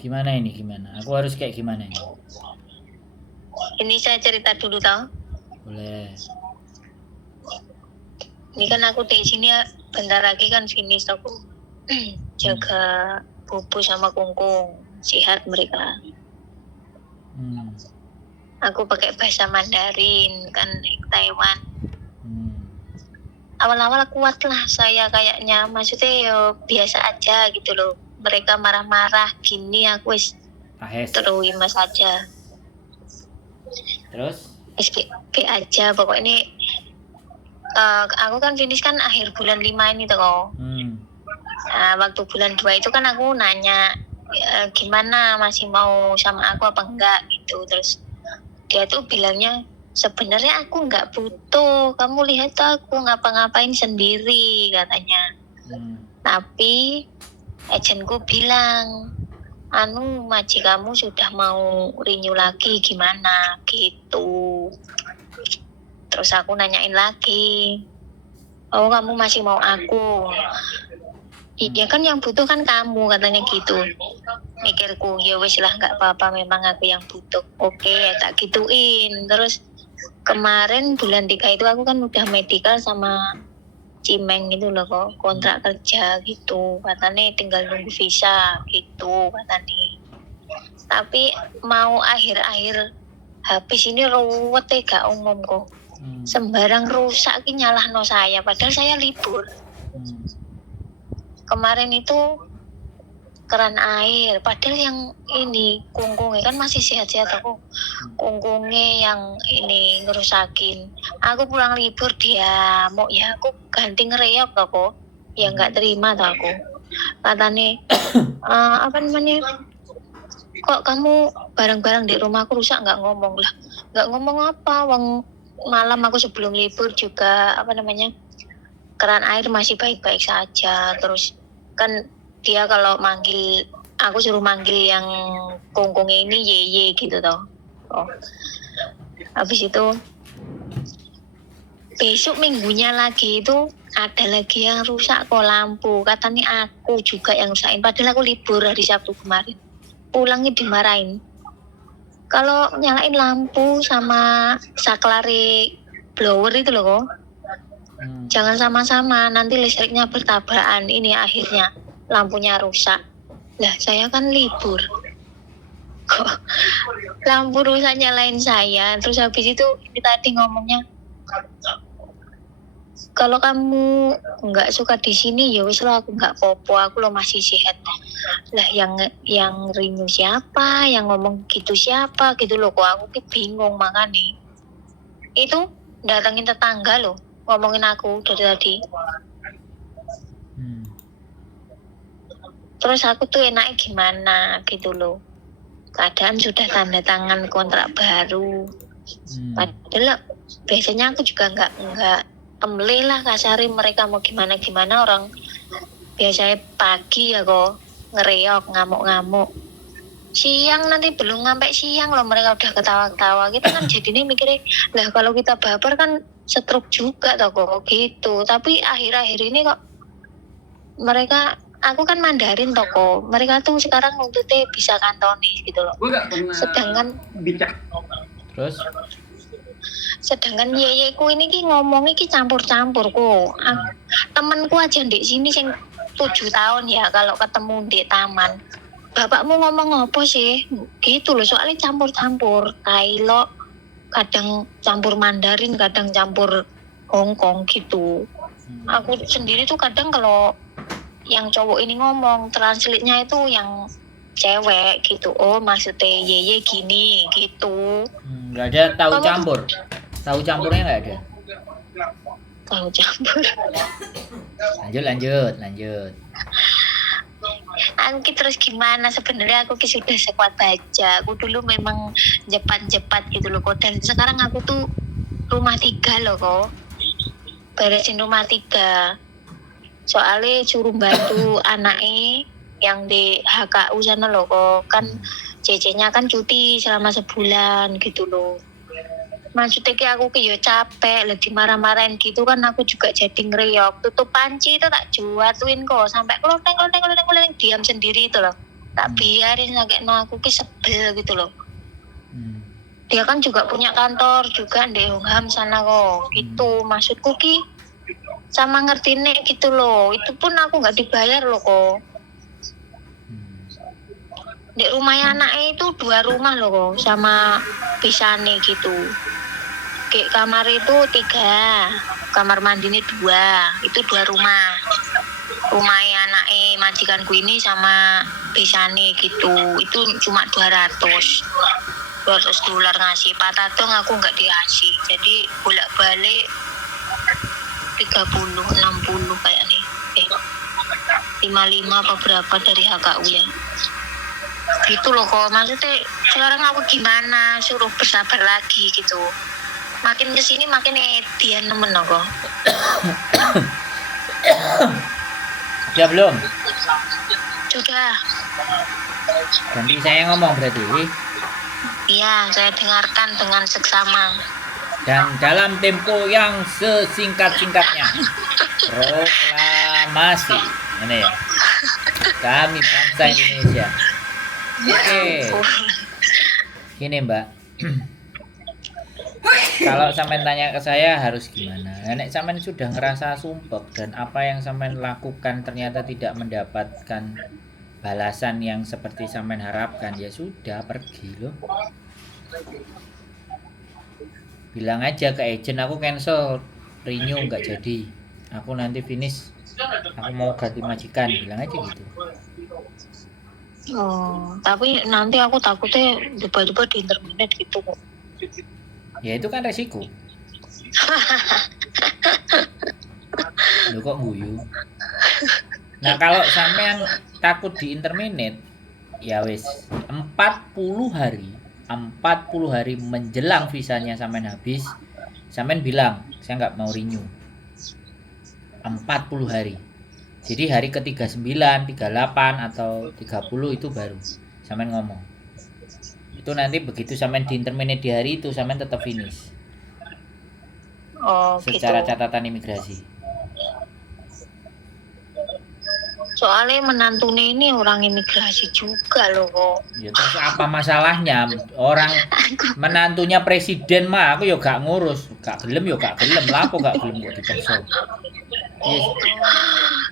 Gimana ini gimana? Aku harus kayak gimana ini? Ini saya cerita dulu tau. Boleh. Ini kan aku di sini ya, bentar lagi kan finish aku. Jaga Bubu sama Kungkung, sehat mereka. Aku pakai bahasa Mandarin kan Taiwan. Awal-awal kuat lah saya kayaknya, maksudnya ya biasa aja gitu loh. Mereka marah-marah gini aku wis terima saja. Terus? SPP aja pokoknya. Aku kan finish kan akhir bulan 5 ini tuh. Waktu bulan 2 itu kan aku nanya gimana masih mau sama aku apa enggak gitu. Terus dia tuh bilangnya sebenarnya aku nggak butuh, kamu lihat tuh aku ngapa-ngapain sendiri katanya. Tapi agenku bilang majikanmu sudah mau renew lagi gimana gitu. Terus aku nanyain lagi, oh kamu masih mau aku? Iya kan yang butuh kan kamu katanya gitu. Mikirku ya wes lah nggak apa-apa, memang aku yang butuh. Oke ya tak gituin. Terus kemarin bulan 3 itu aku kan udah medical sama Cimeng gitu loh kok, kontrak kerja gitu. Katanya tinggal nunggu visa gitu katanya. Tapi mau akhir-akhir habis ini ruwet gak umum kok. Sembarang rusak ki nyalahno saya padahal saya libur. Kemarin itu keran air, padahal yang ini kungkungnya kan masih sehat-sehat, aku kungkungnya yang ini ngerusakin. Aku pulang libur dia mau ya aku ganti ngereok aku, ya nggak terima tuh aku. Katanya apa namanya, kok kamu barang-barang di rumahku rusak, nggak ngomong lah. Nggak ngomong apa, wong malam aku sebelum libur juga apa namanya, keran air masih baik-baik saja. Terus kan dia kalau manggil, aku suruh manggil yang kungkungnya ini Yeye gitu toh. Habis itu besok minggunya lagi itu ada lagi yang rusak kok lampu. Katanya aku juga yang rusakin, padahal aku libur hari Sabtu kemarin. Pulangnya dimarahin. Kalau nyalain lampu sama saklari blower itu loh kok, jangan sama-sama, nanti listriknya bertabrakan. Ini akhirnya lampunya rusak. Lah saya kan libur, kok lampu rusak nyalain saya. Terus habis itu ini tadi ngomongnya, kalau kamu nggak suka di sini ya wis lo, aku nggak popo, aku lo masih sehat. Lah yang renew siapa, yang ngomong gitu siapa gitu loh, kok aku bingung. Makanya itu datangin tetangga loh ngomongin aku dari tadi. Terus aku tuh enaknya gimana gitu loh, keadaan sudah tanda tangan kontrak baru. Padahal biasanya aku juga nggak emle lah kasari mereka mau gimana orang biasanya pagi ya kok ngereok ngamuk-ngamuk, siang nanti belum sampai siang loh mereka udah ketawa-ketawa. Kita kan jadinya mikirnya lah kalau kita baper kan stroke juga toh kok gitu. Tapi akhir-akhir ini kok mereka, aku kan Mandarin toko, mereka tuh sekarang nuntutnya bisa kantonis gitu loh. Sedangkan terus yeyeku ini ki ngomongnya ki campur-campur kok. Temanku aja di sini sing 7 tahun ya, kalau ketemu di taman, bapakmu ngomong apa sih gitu loh, soalnya campur-campur. Kailo kadang campur Mandarin, kadang campur Hongkong gitu. Aku sendiri tuh kadang kalau yang cowok ini ngomong, translate-nya itu yang cewek gitu. Oh maksudnya Yeye gini gitu. Nggak ada tahu campur. Tahu campurnya nggak ada. Tahu campur. Lanjut. Angki terus gimana sebenarnya aku sudah sekuat baja. Aku dulu memang jepat gitu loh kok. Dan sekarang aku tuh rumah 3 loh kok. Beresin rumah 3. Soalnya suruh bantu anaknya yang di HKU sana loh kok. Kan cecenya kan cuti selama sebulan gitu loh. Maksudnya kayak aku kayak capek, lagi marah-marahin gitu kan, aku juga jadi ngeriok. Tutup panci itu tak juatuin kok, sampai keloteng diam sendiri itu loh. tak biarin sampai aku ki sebel gitu loh. Hmm. Dia kan juga punya kantor juga di Hongham sana kok gitu. Maksudku ki sama ngerti nih gitu loh, itu pun aku nggak dibayar loh kok. Di rumahnya anaknya itu 2 rumah loh kok, sama pisane gitu. Kayak kamar itu 3, kamar mandinya 2, itu 2 rumah. Rumahnya anaknya majikanku ini sama pisane gitu, itu cuma 200 dolar ngasih. Patadong aku nggak dikasih, jadi bolak-balik 30, 60 kayak nih. 55 apa berapa dari HKU ya. Gitu loh kok, maksudnya sekarang aku gimana, suruh bersabar lagi gitu. Makin kesini makin dia nemen loh kok. Sudah belum? Sudah. Ganti saya ngomong berarti. Iya, saya dengarkan dengan seksama. Dan dalam tempo yang sesingkat-singkatnya. Proklamasi. Ini ya. Kami bangsa Indonesia. Oke. Gini Mbak. Kalau sampean tanya ke saya harus gimana? Nek sampean sudah ngerasa sumpek dan apa yang sampean lakukan ternyata tidak mendapatkan balasan yang seperti sampean harapkan, ya sudah pergi loh. Bilang aja ke agent aku cancel, renew nggak jadi. Aku nanti finish. Aku mau ganti majikan, bilang aja gitu. Oh, tapi nanti aku takutnya tiba-tiba di internet gitu kok. Ya itu kan resiko. Loh kok guyu? Nah kalau sampean takut di interminate, ya wis 40 hari menjelang visanya sampean habis, sampean bilang saya nggak mau renew. 40 hari. Jadi hari ke-39, 38 atau 30 itu baru sampean ngomong. Itu nanti begitu sampean di interminate di hari itu sampean tetap finish. Oh, secara gitu. catatan imigrasi. Soalnya menantunya ini orang imigrasi juga loh kok. Ya terus apa masalahnya? Orang menantunya presiden mah aku yo gak ngurus, gak gelem yo gak gelem, lapo gak gelem kok dipaksa. Yes.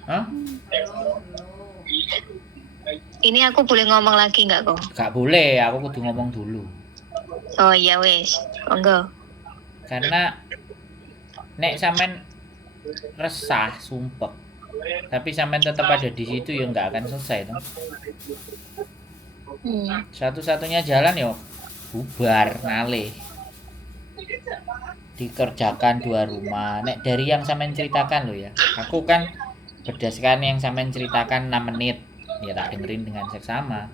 Hah? Ini aku boleh ngomong lagi nggak kok? Gak boleh, aku kudu ngomong dulu. Oh iya wes, enggak. Karena nek sampean resah, sumpek, tapi sampean tetap ada di situ ya nggak akan selesai toh. Satu-satunya jalan yo bubar ngalih. Dikerjakan 2 rumah. Nek dari yang sampean ceritakan lo ya. Aku kan berdasarkan yang sampean ceritakan 6 menit, ya tak dengerin dengan seksama.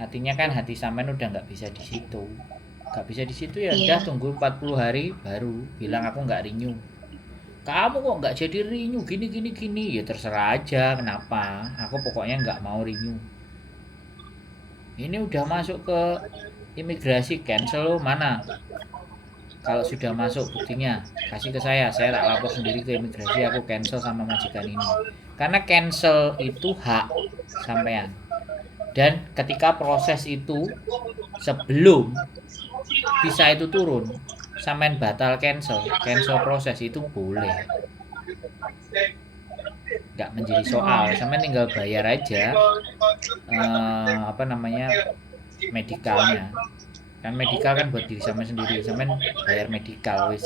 Artinya kan hati sampean udah nggak bisa di situ. Nggak bisa di situ ya udah tunggu 40 hari baru bilang aku nggak renew. Kamu kok nggak jadi renew gini ya terserah aja kenapa. Aku pokoknya nggak mau renew. Ini udah masuk ke imigrasi, cancel lo mana? Kalau sudah masuk buktinya kasih ke saya tak lapor sendiri ke imigrasi, aku cancel sama majikan ini. Karena cancel itu hak sampean. Dan ketika proses itu sebelum visa itu turun, sampean batal cancel proses itu boleh. Nggak menjadi soal, sampean tinggal bayar aja medikalnya. Kan medikal kan buat diri sama sendiri, sampean bayar medikal wis,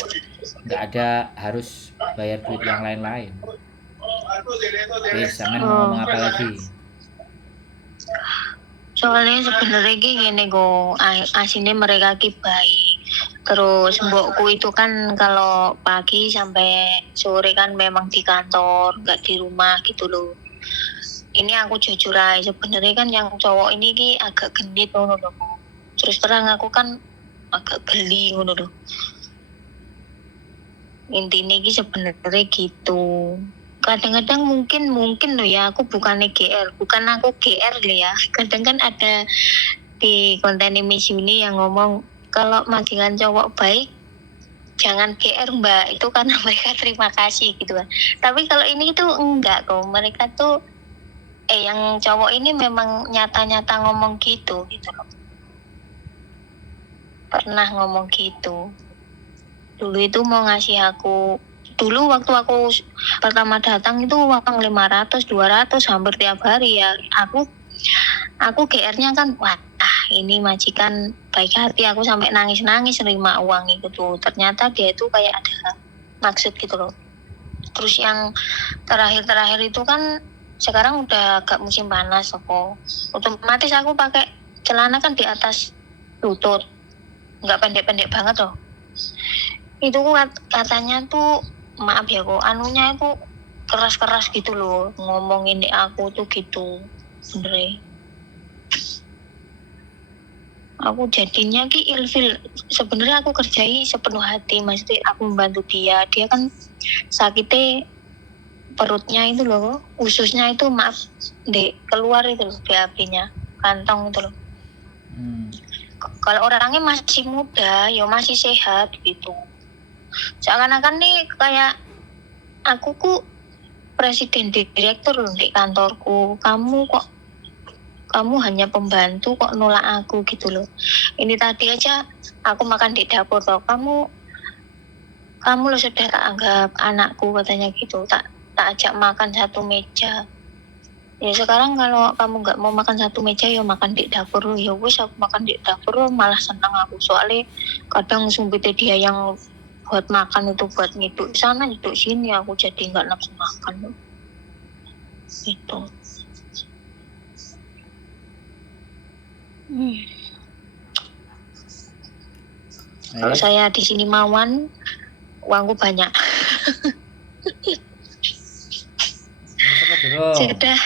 nggak ada harus bayar duit yang lain-lain. Wis sampean mau ngomong apa lagi? Soalnya sebenarnya gini kok, aslinya mereka ki baik. Terus mbokku itu kan kalau pagi sampai sore kan memang di kantor, nggak di rumah gitu loh. Ini aku jujur aja, sebenarnya kan yang cowok ini ki agak genit loh. Terus terang aku kan agak geli ngono loh. Intinya ki sebenarnya gitu. Kadang-kadang mungkin loh ya, aku bukan aku GR loh ya. Kadang kan ada di konten Miss Yuni yang ngomong kalau majikan cowok baik jangan GR mbak, itu karena mereka terima kasih gitu kan. Tapi kalau ini tuh enggak kok, mereka tuh yang cowok ini memang nyata-nyata ngomong gitu loh. Pernah ngomong gitu. Dulu itu mau ngasih aku, dulu waktu aku pertama datang itu uang 500, 200 hampir tiap hari ya. Aku GR-nya kan, wah ini majikan baik hati, aku sampai nangis-nangis nerima uang itu tuh. Ternyata dia itu kayak ada maksud gitu loh. Terus yang terakhir itu kan sekarang udah agak musim panas aku. Otomatis aku pakai celana kan di atas lutut. Nggak pendek-pendek banget loh. Itu katanya tuh, maaf ya kok, anunya itu keras-keras gitu loh. Ngomongin di aku tuh gitu. Sebenernya aku jadinya ki ilfil. Sebenarnya aku kerjai sepenuh hati, maksudnya aku membantu dia kan sakitnya perutnya itu loh, ususnya itu maaf keluar itu loh, BAB-nya kantong itu loh. Kalau orangnya masih muda ya masih sehat gitu, seakan-akan nih kayak aku presiden direktur loh di kantorku, kamu hanya pembantu kok nolak aku gitu loh. Ini tadi aja aku makan di dapur toh, kamu lo sudah tak anggap anakku katanya gitu, tak ajak makan satu meja. Ya sekarang kalau kamu nggak mau makan satu meja ya makan di dapur lo. Ya wes aku makan di dapur lo, malah senang aku, soalnya kadang sumpitnya dia yang buat makan itu buat ngiduk sana ngiduk sini, aku jadi nggak nafsu makan loh. Gitu. Kalau saya di sini Mawan, uangku banyak. Sudah.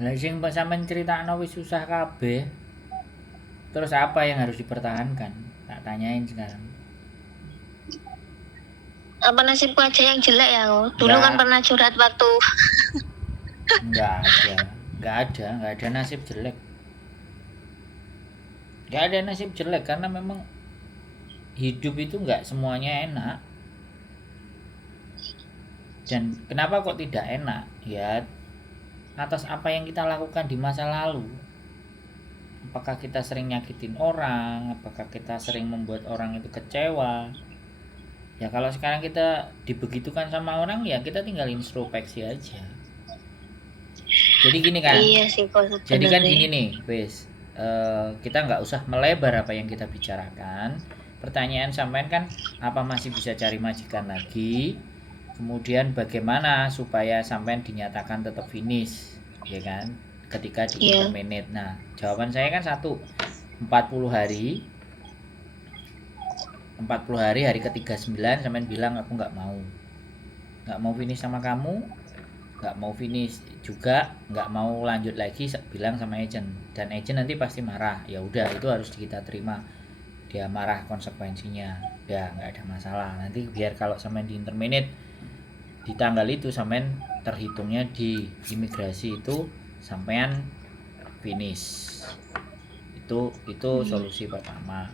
Lah sing sampean critakno wis susah kabeh. Terus apa yang harus dipertahankan? Tak tanyain sekarang. Apa nasibku aja yang jelek ya? Dulu kan pernah curhat waktu. Enggak ada nasib jelek. Enggak ada nasib jelek karena memang hidup itu enggak semuanya enak. Dan kenapa kok tidak enak? Ya atas apa yang kita lakukan di masa lalu. Apakah kita sering nyakitin orang? Apakah kita sering membuat orang itu kecewa? Ya kalau sekarang kita dibegitukan sama orang, ya kita tinggal introspeksi aja. Jadi gini kan? Iya sih, jadi kan gini nih, wes. Kita nggak usah melebar apa yang kita bicarakan. Pertanyaan sampean kan, apa masih bisa cari majikan lagi? Kemudian bagaimana supaya sampean dinyatakan tetap finish, ya kan? Ketika di interminate. Nah, jawaban saya kan 40 hari. 40 hari ke-39 sampean bilang aku nggak mau finish sama kamu, nggak mau finish juga, nggak mau lanjut lagi, bilang sama agent, dan agent nanti pasti marah. Ya udah, itu harus kita terima, dia marah konsekuensinya, ya nggak ada masalah. Nanti biar kalau sampean di interminate di tanggal itu sampean terhitungnya di imigrasi itu sampean finish. Itu solusi pertama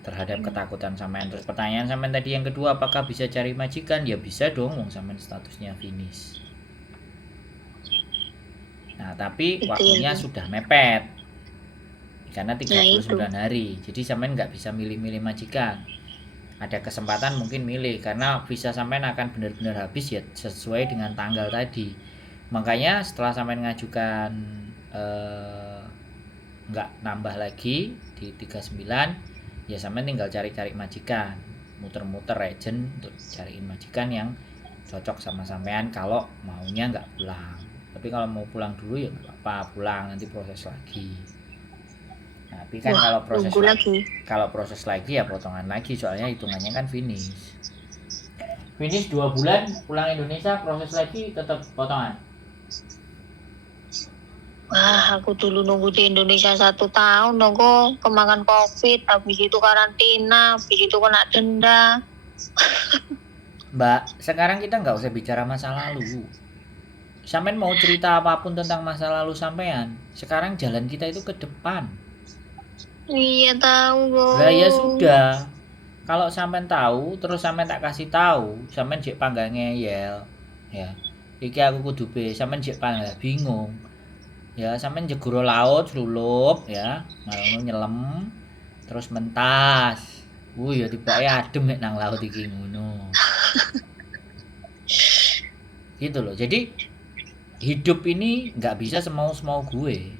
terhadap ketakutan sampean. Terus pertanyaan sampean tadi yang kedua, apakah bisa cari majikan? Ya bisa dong, wong sampean statusnya finish. Nah, tapi waktunya sudah mepet. Karena 39 hari. Jadi sampean nggak bisa milih-milih majikan. Ada kesempatan mungkin milih, karena visa sampean akan benar-benar habis ya sesuai dengan tanggal tadi. Makanya setelah sampean ngajukan nggak nambah lagi di 39, ya sampean tinggal cari-cari majikan, muter-muter agent untuk cariin majikan yang cocok sama sampean kalau maunya nggak pulang. Tapi kalau mau pulang dulu ya nggak apa-apa, pulang nanti proses lagi. Nah, tapi kan kalau proses lagi ya potongan lagi, soalnya hitungannya kan finish 2 bulan, pulang Indonesia proses lagi tetap potongan. Wah, aku dulu nunggu di Indonesia 1 tahun dong kok, kemakan COVID, habis itu karantina, habis itu kena denda. Mbak, sekarang kita nggak usah bicara masa lalu. Sampean mau cerita apapun tentang masa lalu sampean, sekarang jalan kita itu ke depan. Iya tahu kok. Lah ya sudah. Kalau sampean tahu, terus sampean tak kasih tahu, sampean jek panggang ngeyel. Ya. iki aku kudu B, sampean jek paling bingung. Ya sampean jegoro laut slulup ya, ngono nyelam terus mentas. Ya tibake adem nek nang laut iki ngono. Gitu loh. Jadi hidup ini nggak bisa semau-semau gue.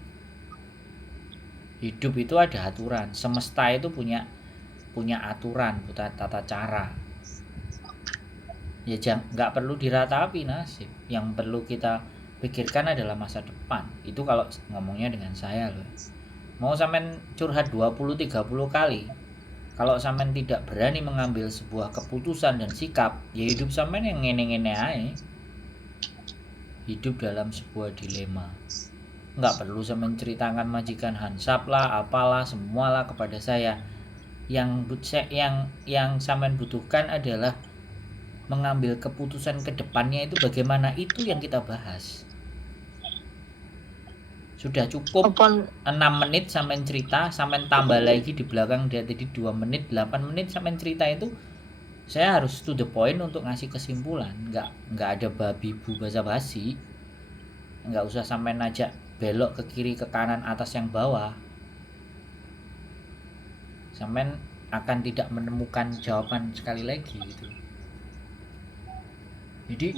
Hidup itu ada aturan. Semesta itu punya aturan, punya tata cara. Ya nggak perlu diratapi nasib. Yang perlu kita pikirkan adalah masa depan. Itu kalau ngomongnya dengan saya loh. Mau sampean curhat 20-30 kali, kalau sampean tidak berani mengambil sebuah keputusan dan sikap, ya hidup sampean yang ngene-ngene aja. Hidup dalam sebuah dilema. Nggak perlu sampean ceritakan majikan hansap lah, apalah, semualah kepada saya. Yang sampean butuhkan adalah mengambil keputusan ke depannya itu bagaimana, itu yang kita bahas. Sudah cukup 6 menit sampean cerita, sampean tambah lagi di belakang dia tadi 2 menit, 8 menit sampean cerita itu. Saya harus to the point untuk ngasih kesimpulan, nggak ada babi bu basa-basi. Nggak usah sampean ajak belok ke kiri, ke kanan, atas, yang bawah. Sampean akan tidak menemukan jawaban sekali lagi gitu. Jadi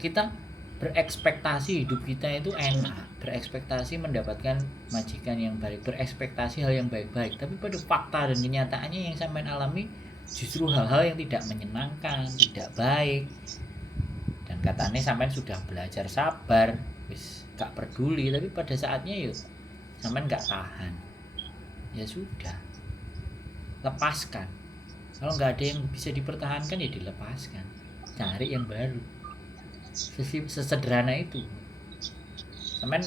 kita berekspektasi hidup kita itu enak, berekspektasi mendapatkan majikan yang baik, berekspektasi hal yang baik-baik, tapi pada fakta dan kenyataannya yang sampean alami justru hal-hal yang tidak menyenangkan, tidak baik. Dan katanya sampean sudah belajar sabar, wis gak peduli, tapi pada saatnya yuk sampean gak tahan, ya sudah, lepaskan. Kalau nggak ada yang bisa dipertahankan ya dilepaskan, cari yang baru. Sesederhana itu. Sampean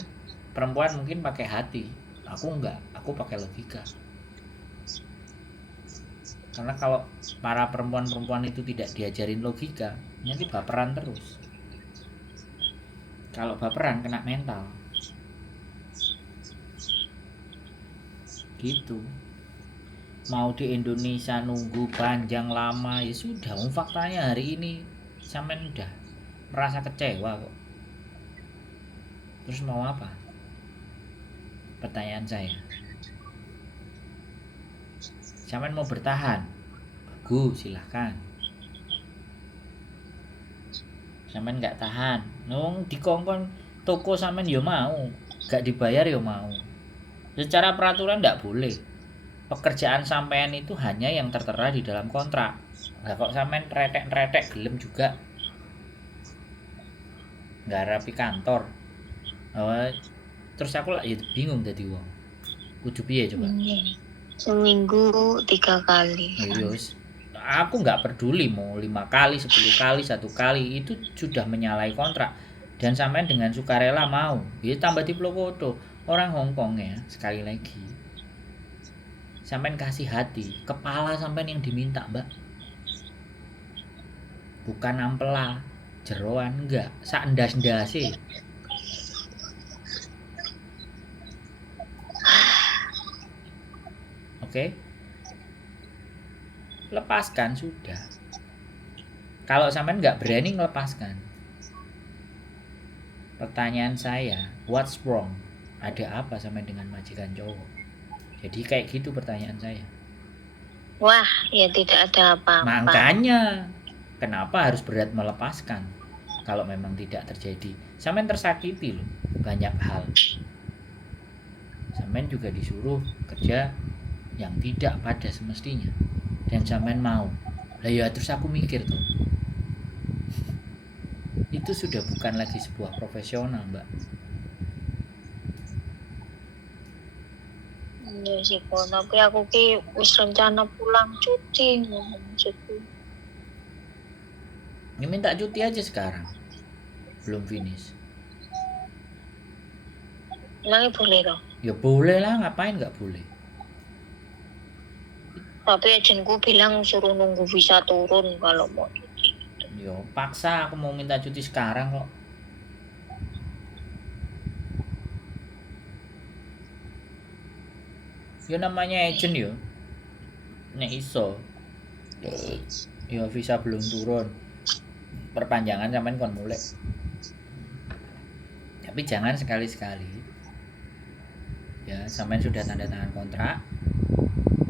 perempuan mungkin pakai hati, aku enggak, aku pakai logika. Karena kalau para perempuan itu tidak diajarin logika, nanti baperan terus. Kalau baperan kena mental. Gitu. Mau di Indonesia nunggu panjang lama, ya sudah, faktanya hari ini sampean udah merasa kecewa kok. Terus mau apa? Pertanyaan saya. Sampean mau bertahan? Bagus, silahkan. Sampean nggak tahan, dikongkon toko sampean ya mau, gak dibayar ya mau. Secara peraturan nggak boleh. Pekerjaan sampean itu hanya yang tertera di dalam kontrak. Nah kok sampean retek gelem juga nggak rapi kantor. Terus aku lah ya bingung tadi wong. Kudu piye coba? Seminggu 3 kali. Yes. Aku nggak peduli mau 5 kali, 10 kali, 1 kali, itu sudah menyalahi kontrak. Dan sampean dengan sukarela mau. Ya tambah diplokoto. Orang Hongkong ya, sekali lagi. Sampean kasih hati, kepala sampean yang diminta, Mbak. Bukan ampela, jeroan enggak, sak ndas-ndase. Oke? Lepaskan sudah. Kalau sampean nggak berani ngelepaskan. Pertanyaan saya, what's wrong? Ada apa sampean dengan majikan cowok? Jadi kayak gitu pertanyaan saya. Wah, ya tidak ada apa-apa. Makanya kenapa harus berat melepaskan? Kalau memang tidak terjadi, sampean tersakiti loh, banyak hal. Sampean juga disuruh kerja yang tidak pada semestinya, dan sampean mau. Lah ya terus aku mikir tuh, itu sudah bukan lagi sebuah profesional, Mbak. Iya sih kok, tapi aku ki wis rencana pulang cuti maksudku. Ini minta cuti aja sekarang, belum finish. Emangnya boleh dong? Ya boleh lah, ngapain nggak boleh? Tapi agenku bilang suruh nunggu visa turun kalau mau cuti. Yo paksa aku mau minta cuti sekarang kok. Yo namanya agent yo. Nek iso. Yo visa belum turun. perpanjangan sampean kon mulai. Tapi jangan sekali-sekali ya sampean sudah tanda tangan kontrak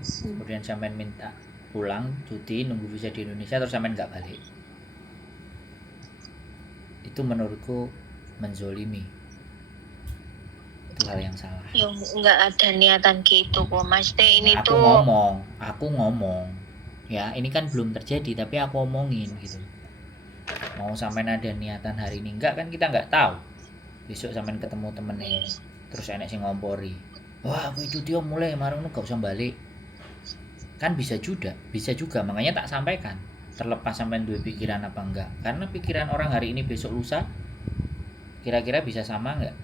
kemudian sampean minta pulang cuti nunggu visa di Indonesia terus sampean nggak balik. Itu menurutku menzolimi. Itu hal yang salah. Ya nggak ada niatan gitu kok Mas. Ini Aku tuh ngomong ya ini kan belum terjadi tapi aku omongin gitu. Mau sampean ada niatan hari ini enggak kan kita nggak tahu. Besok sampean ketemu temennya terus enek sing ngompori. Wah, aku itu dia mulai marung gak usah balik. Kan bisa juga makanya tak sampaikan. Terlepas sampean duwe pikiran apa enggak. Karena pikiran orang hari ini besok lusa kira-kira bisa sama enggak?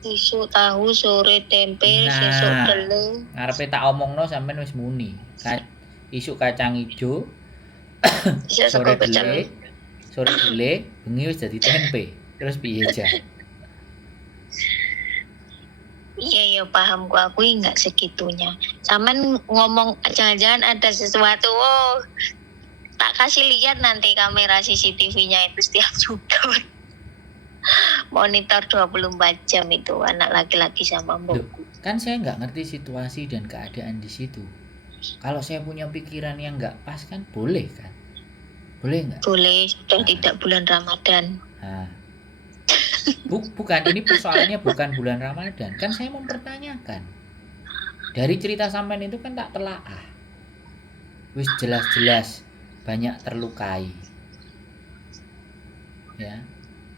isu tahu sore tempe sesuk telu. Ngarepe tak omongno sampean wis muni. Isu kacang ijo sore dele bengi wis dadi tempe. Terus piye aja? Iya ya paham gua, aku nggak segitunya. Saman ngomong jangan-jangan ada sesuatu. Oh, tak kasih lihat nanti kamera CCTV-nya itu setiap sudut. Monitor 24 jam itu anak laki-laki sama mbokku. Kan saya nggak ngerti situasi dan keadaan di situ. Kalau saya punya pikiran yang nggak pas kan boleh kan? Boleh nggak? Boleh, sudah tidak bulan Ramadan. Nah. Bukan, ini persoalannya bukan bulan Ramadan. Kan saya mempertanyakan. Dari cerita sampean itu kan tak telaah. Wis jelas-jelas banyak terlukai. Ya.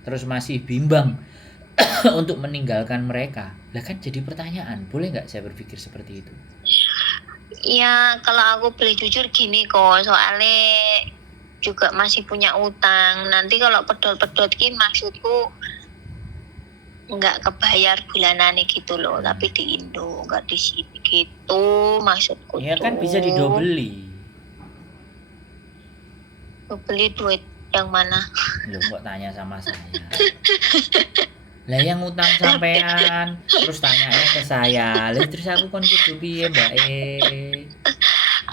Terus masih bimbang untuk meninggalkan mereka. Lah kan jadi pertanyaan, boleh nggak saya berpikir seperti itu? Ya, kalau aku boleh jujur gini kok, soalnya juga masih punya utang. Nanti kalau pedot-pedot ki maksudku nggak kebayar bulanannya gitu loh, tapi di Indo nggak di sini gitu maksudku. Ya kan bisa didobeli. Beli duit yang mana? Loh kok tanya sama saya? Lah yang utang sampean terus tanyanya ke saya. Lah terus aku kon kudu piye, Mbak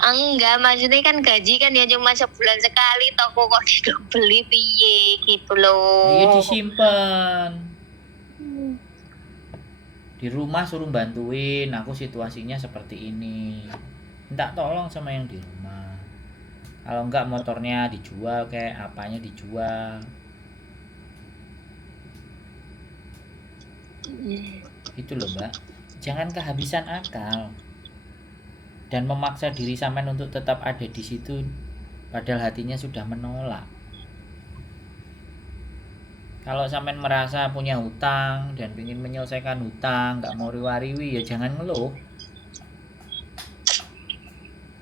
Enggak, maksudnya kan gaji kan ya cuma sebulan sekali, toko kok dibeli piye gitu loh. Iya disimpan. Di rumah suruh bantuin, aku situasinya seperti ini. Minta tolong sama yang di rumah. Kalau enggak motornya dijual kayak apanya dijual. Gitu loh, Mbak. Jangan kehabisan akal. Dan memaksa diri sampean untuk tetap ada di situ padahal hatinya sudah menolak. Kalau sampean merasa punya hutang dan ingin menyelesaikan hutang, nggak mau riwariwi, ya jangan ngeluh.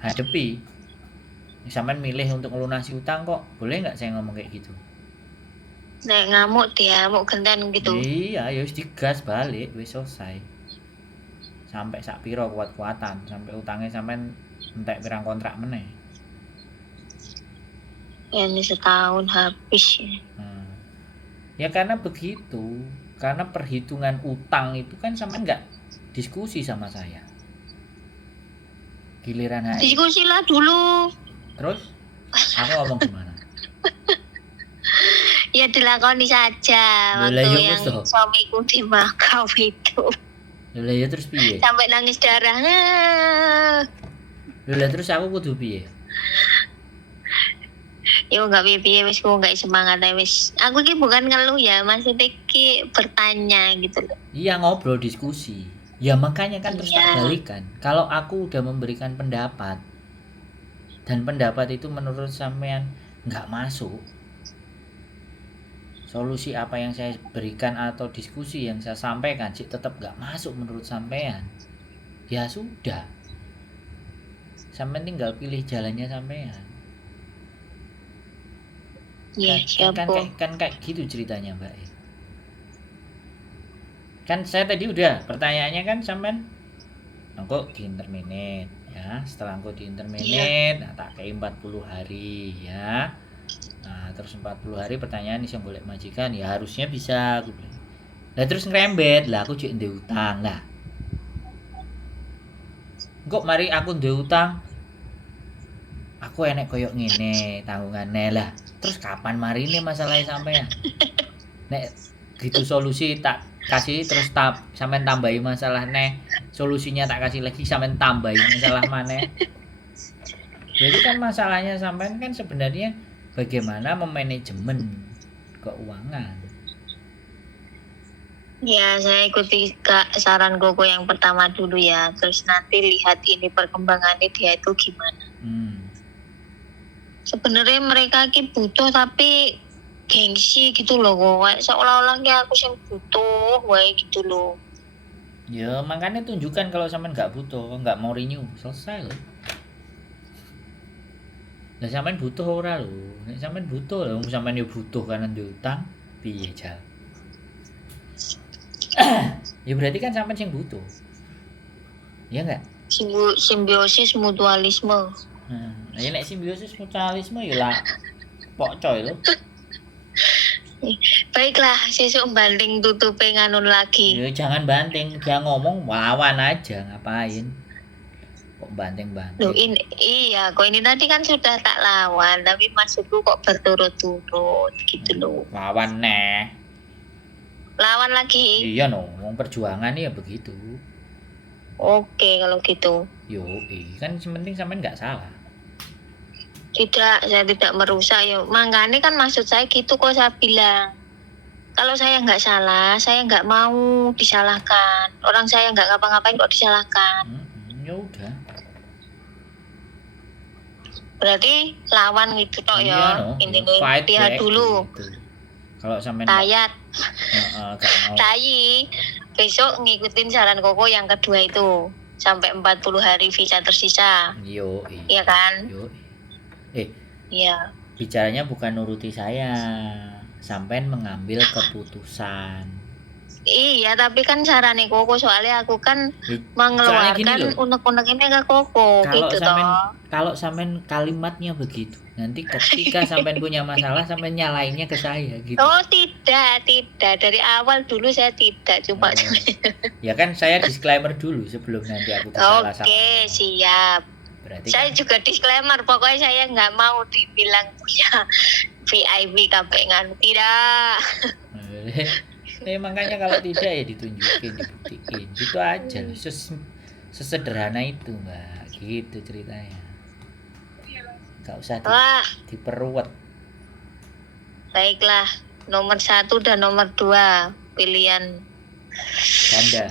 Hadapi. Sampean milih untuk melunasi hutang kok, boleh nggak saya ngomong kayak gitu? Nek ngamuk dia, mau genten gitu. Iya, ya wis digas balik, wis selesai. Sampai sak piro kuat-kuatan, sampai utangnya sampean entek pirang kontrak meneh. Ya ini setahun habis ya. Ya karena begitu, karena perhitungan utang itu kan sampean nggak diskusi sama saya. Giliran hari. Diskusi lah dulu. Terus aku ngomong gimana? Ya dilakoni saja waktu yang suamiku di Makau itu. Lah ya terus piye? Sampai nangis darah. Lah terus aku kudu piye? Yo nggak piye wis ku nggak semangat wis. Aku ki bukan ngeluh ya, maksudnya ki bertanya gitu loh. Iya ngobrol diskusi. Ya makanya kan terus tak balikan. Kalau aku udah memberikan pendapat dan pendapat itu menurut sampean nggak masuk, solusi apa yang saya berikan atau diskusi yang saya sampaikan sih tetap nggak masuk menurut sampean, ya sudah, sampean tinggal pilih jalannya sampean. Ya, kan kayak gitu ceritanya Mbak. Kan saya tadi udah pertanyaannya kan sampean engko di interminate ya, setelah engko di interminate nah, tak kayak 40 hari ya. Nah, terus 40 hari pertanyaan iso golek majikan ya harusnya bisa aku bilang. Lah terus ngrembet, lah aku cek ndek utang lah. Kok mari aku ndek utang aku enek koyok ngene tanggungane lah. Terus kapan marine masalahnya sampean? Nek gitu solusi tak kasih terus sampean tambahi masalah nek solusinya tak kasih lagi sampean tambahi masalah mana? Jadi kan masalahnya sampean kan sebenarnya bagaimana memanajemen keuangan. Ya, saya ikuti saran Koko yang pertama dulu ya. Terus nanti lihat ini perkembangannya dia itu gimana. Sebenarnya mereka ki butuh tapi gengsi gitu loh kok. Seolah-olah kayak aku yang butuh, wae gitu loh. Ya makanya tunjukkan kalau sampean nggak butuh, nggak mau renew, selesai loh. Lah sampean butuh ora lho. Nek sampean butuh lho, sampean yo butuh kan utang, piye jal. Ya berarti kan sampean sing butuh. Ya enggak? Simbiosis mutualisme. Ya nek simbiosis mutualisme ya lah pok coy lho. Baiklah, sesuk banding tutup nganun lagi. Ya jangan banting, dia ngomong wawan aja ngapain. Kok banting-banting. Loh, iya, kok ini tadi kan sudah tak lawan, tapi maksudku kok berturut-turut gitu loh. Lawan neh. Lawan lagi? Iya no, wong perjuangan ya begitu. Oke, kalau gitu. Yo, kan penting sampean nggak salah. Tidak, saya tidak merusak ya. Makanya kan maksud saya gitu kok saya bilang. Kalau saya nggak salah, saya nggak mau disalahkan. Orang saya nggak ngapa-ngapain kok disalahkan. Ya udah. Berarti lawan gitu toh ya. No. Intinya lihat dulu. Gitu. Kalau sampean Tayat. Tayi. Besok ngikutin saran Koko yang kedua itu. Sampai 40 hari visa tersisa. Yo. Iya kan? Yo. Iya. Bicaranya bukan nuruti saya. Sampean mengambil keputusan. Iya, tapi kan carane Koko soalnya aku kan mengeluarkan unek-unek ini ke Koko gitu toh. Kalau sampean kalimatnya begitu, nanti ketika sampean punya masalah sampean nyalainnya ke saya gitu. Oh, tidak. Dari awal dulu saya tidak coba. Ya kan saya disclaimer dulu sebelum nanti aku salah. Oke, siap. Berarti saya kan juga disclaimer, pokoknya saya nggak mau dibilang punya VIP kampengan, tidak. Makanya kalau tidak ya ditunjukin, dibuktiin, gitu aja. Sesederhana itu Mbak, gitu ceritanya. Gak usah diperluat. Baiklah, nomor 1 dan nomor 2 pilihan ganda.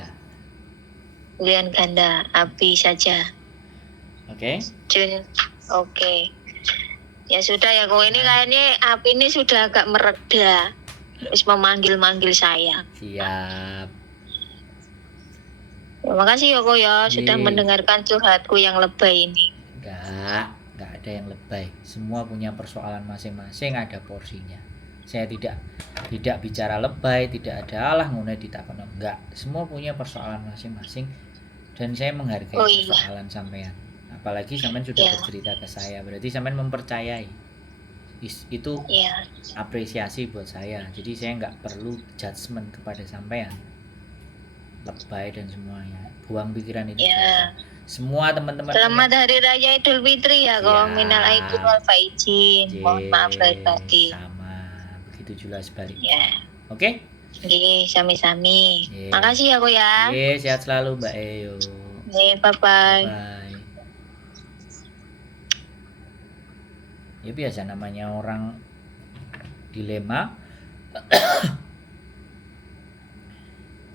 Pilihan ganda, Abi saja. Oke. Jun, oke. Ya sudah ya, kok ini kayaknya Abi ini sudah agak mereda. Terus memanggil saya. Siap. Terima kasih ya kok ya sudah mendengarkan curhatku yang lebay ini. Enggak ada yang lebay. Semua punya persoalan masing-masing, ada porsinya. Saya tidak bicara lebay, tidak ada alah ngune ditakon enggak. Semua punya persoalan masing-masing dan saya menghargai persoalan sampean. Apalagi sampean sudah bercerita ke saya, berarti sampean mempercayai. Itu apresiasi buat saya. Jadi saya nggak perlu judgement kepada sampean lebay dan semuanya, buang pikiran itu semua teman-teman. Selamat Hari Raya Idul Fitri ya kok. Minal aidin wal faizin. Mohon maaf lahir batin. Sama begitu juga sebaliknya. Oke? Sami-sami. Makasih ya kok ya. Sehat selalu Mbak Eyo. Bye. Ya biasa namanya orang dilema.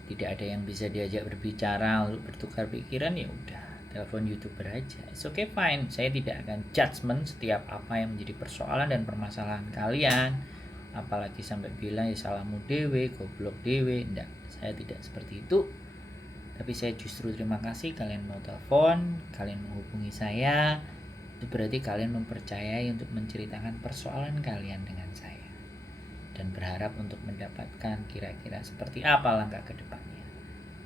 Tidak ada yang bisa diajak berbicara untuk bertukar pikiran, ya udah telepon YouTuber aja. It's okay, fine. Saya tidak akan judgement setiap apa yang menjadi persoalan dan permasalahan kalian. Apalagi sampai bilang ya salahmu dewe, goblok dewe. Enggak, saya tidak seperti itu. Tapi saya justru terima kasih kalian mau telepon, kalian menghubungi saya. Itu berarti kalian mempercayai untuk menceritakan persoalan kalian dengan saya dan berharap untuk mendapatkan kira-kira seperti apa langkah ke depannya.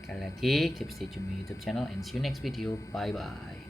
Sekali lagi, keep stay tune di YouTube channel and see you next video. Bye bye.